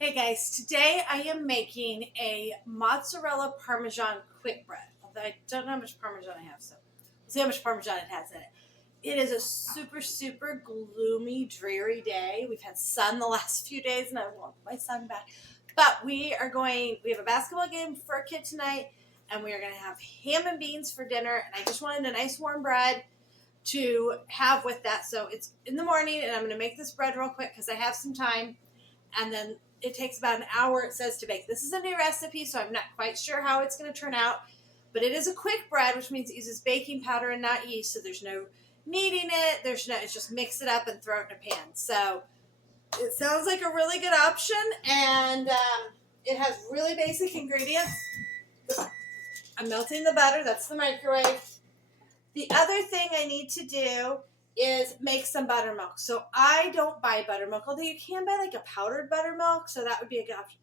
Hey guys, today I am making a mozzarella Parmesan quick bread. Although I don't know how much Parmesan I have, so we'll see how much Parmesan it has in it. It is a super gloomy, dreary day. We've had sun the last few days and I want my sun back. But we have a basketball game for our kid tonight and we are going to have ham and beans for dinner. And I just wanted a nice warm bread to have with that. So it's in the morning and I'm going to make this bread real quick because I have some time. And then it takes about an hour, it says, to bake. This is a new recipe, so I'm not quite sure how it's going to turn out. But it is a quick bread, which means it uses baking powder and not yeast, so there's no kneading it. It's just mix it up and throw it in a pan. So it sounds like a really good option, and it has really basic ingredients. I'm melting the butter. That's the microwave. The other thing I need to do is make some buttermilk. So I don't buy buttermilk, although you can buy like a powdered buttermilk, so that would be a good option.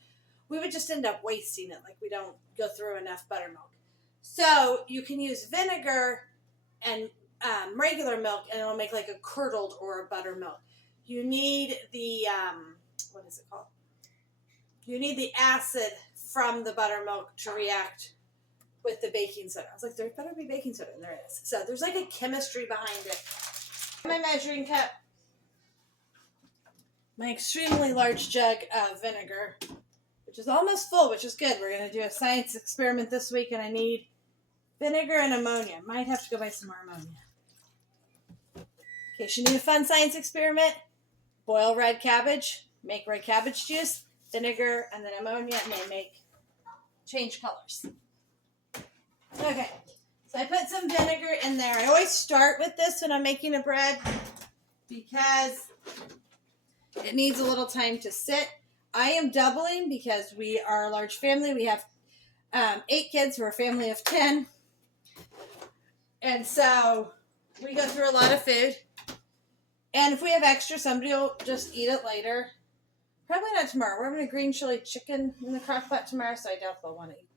We would just end up wasting it, like we don't go through enough buttermilk. So you can use vinegar and regular milk, and it'll make like a curdled or a buttermilk. You need the, what is it called? You need the acid from the buttermilk to react with the baking soda. I was like, there better be baking soda, and there is. So there's like a chemistry behind it. My measuring cup, my extremely large jug of vinegar, which is almost full, which is good. We're going to do a science experiment this week, and I need vinegar and ammonia. Might have to go buy some more ammonia. In case you need a fun science experiment, boil red cabbage, make red cabbage juice, vinegar, and then ammonia, and they change colors. Okay. So I put some vinegar in there. I always start with this when I'm making a bread because it needs a little time to sit. I am doubling because we are a large family. We have 8 kids. We're a family of 10. And so we go through a lot of food. And if we have extra, somebody will just eat it later. Probably not tomorrow. We're having a green chili chicken in the crock pot tomorrow, so I doubt they'll want to eat.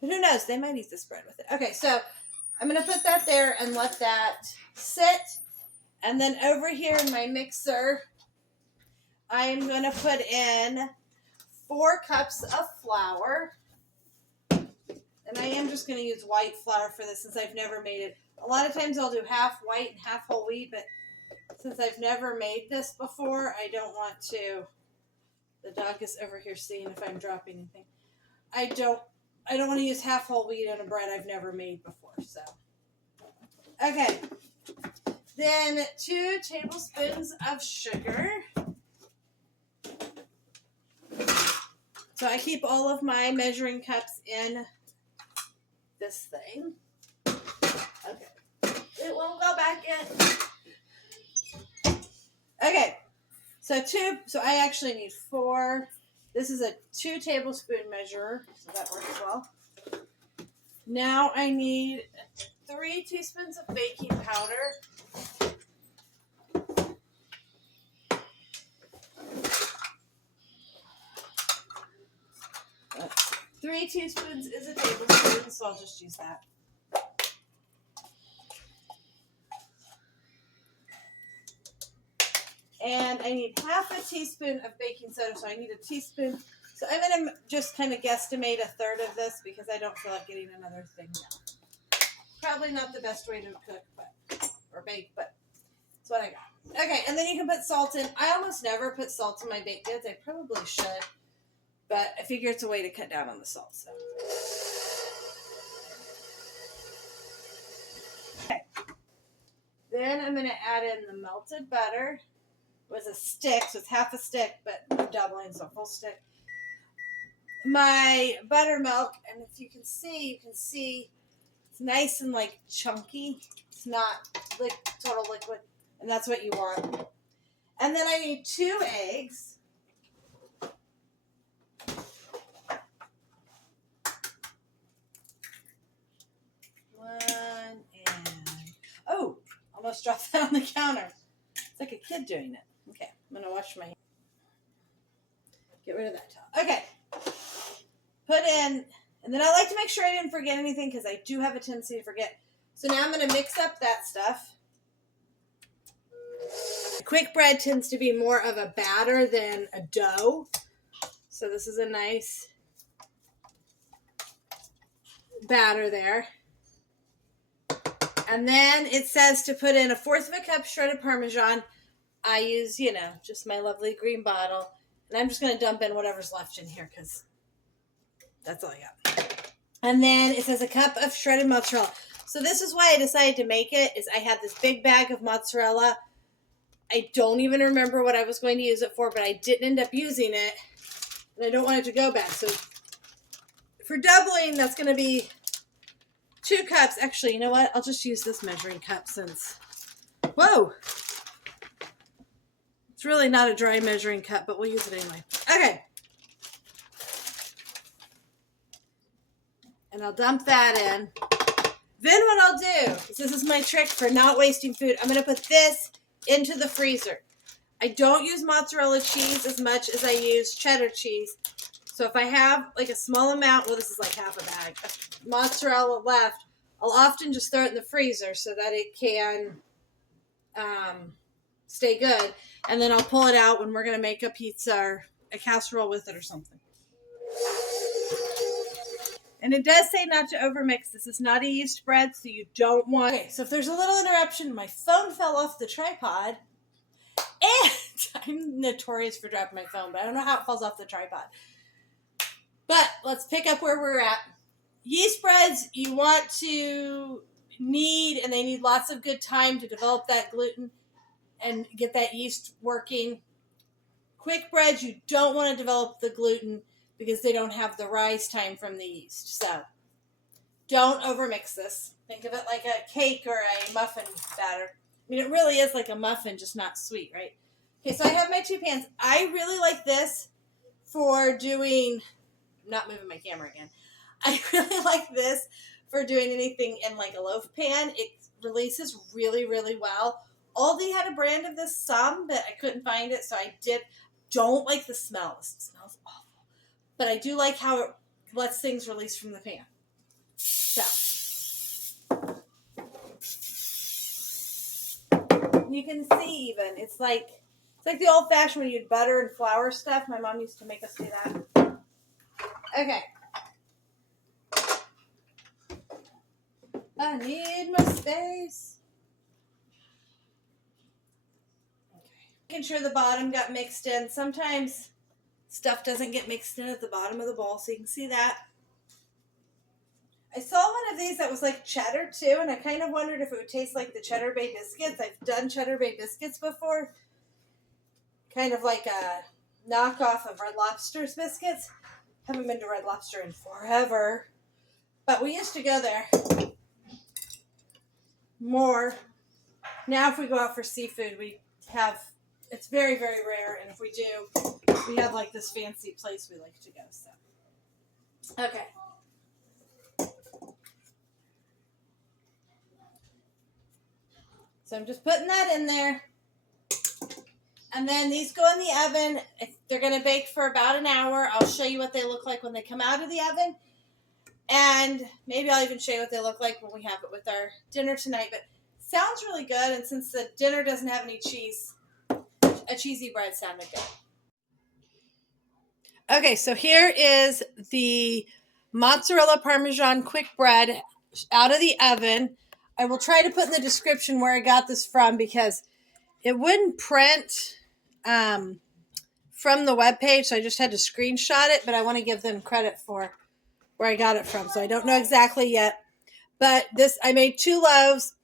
But who knows? They might eat this bread with it. Okay, so I'm going to put that there and let that sit. And then over here in my mixer, I'm going to put in 4 cups of flour. And I am just going to use white flour for this since I've never made it. A lot of times I'll do half white and half whole wheat, but since I've never made this before, I don't want to. The dog is over here seeing if I'm dropping anything. I don't want to use half whole wheat on a bread I've never made before. So, okay. Then 2 tablespoons of sugar. So I keep all of my measuring cups in this thing. Okay. It won't go back in. Okay. So I actually need 4. This is a 2 tablespoon measure, so that works well. Now I need 3 teaspoons of baking powder. 3 teaspoons is a tablespoon, so I'll just use that. And I need half a teaspoon of baking soda, so I need a teaspoon. So I'm going to just kind of guesstimate a third of this because I don't feel like getting another thing down. Probably not the best way to cook or bake, but that's what I got. Okay, and then you can put salt in. I almost never put salt in my baked goods. I probably should, but I figure it's a way to cut down on the salt. So. Okay. Then I'm going to add in the melted butter. It was a stick, so it's half a stick, but I'm doubling, so a full stick. My buttermilk, and if you can see it's nice and like chunky. It's not like total liquid, and that's what you want. And then I need 2 eggs. One and almost dropped that on the counter. It's like a kid doing it. Okay, I'm gonna wash my hands. Get rid of that towel. Okay. Put in, and then I like to make sure I didn't forget anything because I do have a tendency to forget. So now I'm going to mix up that stuff. Quick bread tends to be more of a batter than a dough. So this is a nice batter there. And then it says to put in 1/4 of a cup shredded Parmesan. I use, just my lovely green bottle. And I'm just going to dump in whatever's left in here because that's all I got. And then it says a cup of shredded mozzarella. So this is why I decided to make it, is I had this big bag of mozzarella. I don't even remember what I was going to use it for, but I didn't end up using it. And I don't want it to go bad. So for doubling, that's going to be 2 cups. Actually, you know what? I'll just use this measuring cup since... Whoa! It's really not a dry measuring cup, but we'll use it anyway. Okay. And I'll dump that in. Then what I'll do, this is my trick for not wasting food, I'm going to put this into the freezer. I don't use mozzarella cheese as much as I use cheddar cheese. So if I have like a small amount, well, this is like half a bag of mozzarella left, I'll often just throw it in the freezer so that it can stay good. And then I'll pull it out when we're going to make a pizza or a casserole with it or something. And it does say not to overmix. This is not a yeast bread, so you don't want... Okay, so if there's a little interruption, my phone fell off the tripod. And I'm notorious for dropping my phone, but I don't know how it falls off the tripod. But let's pick up where we're at. Yeast breads, you want to need, and they need lots of good time to develop that gluten and get that yeast working. Quick breads, you don't want to develop the gluten because they don't have the rise time from the yeast. So don't overmix this. Think of it like a cake or a muffin batter. I mean, it really is like a muffin, just not sweet, right? Okay, so I have my 2 pans. I really like this for doing... I'm not moving my camera again. I really like this for doing anything in like a loaf pan. It releases really, really well. Aldi had a brand of this some, but I couldn't find it, so I don't like the smell. It smells awful. But I do like how it lets things release from the pan. So you can see even it's like the old fashioned when you'd butter and flour stuff. My mom used to make us do that. Okay. I need my space. Okay. Making sure the bottom got mixed in. Sometimes stuff doesn't get mixed in at the bottom of the bowl, so you can see that. I saw one of these that was like cheddar too, and I kind of wondered if it would taste like the Cheddar Bay biscuits. I've done Cheddar Bay biscuits before. Kind of like a knockoff of Red Lobster's biscuits. Haven't been to Red Lobster in forever. But we used to go there more. Now if we go out for seafood, it's very, very rare. And if we do, we have like this fancy place we like to go. So, okay. So I'm just putting that in there. And then these go in the oven. They're going to bake for about an hour. I'll show you what they look like when they come out of the oven. And maybe I'll even show you what they look like when we have it with our dinner tonight. But sounds really good. And since the dinner doesn't have any cheese, a cheesy bread sounded good. Okay, so here is the mozzarella Parmesan quick bread out of the oven. I will try to put in the description where I got this from because it wouldn't print from the webpage, so I just had to screenshot it, but I want to give them credit for where I got it from, so I don't know exactly yet. But I made 2 loaves,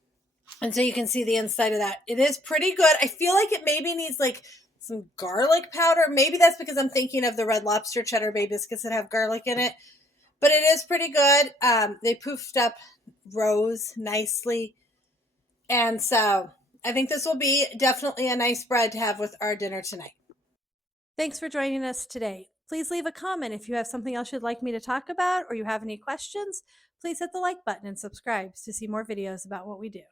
and so you can see the inside of that. It is pretty good. I feel like it maybe needs like some garlic powder. Maybe that's because I'm thinking of the Red Lobster Cheddar Bay biscuits that have garlic in it. But it is pretty good. They poofed up rose nicely. And so I think this will be definitely a nice bread to have with our dinner tonight. Thanks for joining us today. Please leave a comment if you have something else you'd like me to talk about or you have any questions. Please hit the like button and subscribe to see more videos about what we do.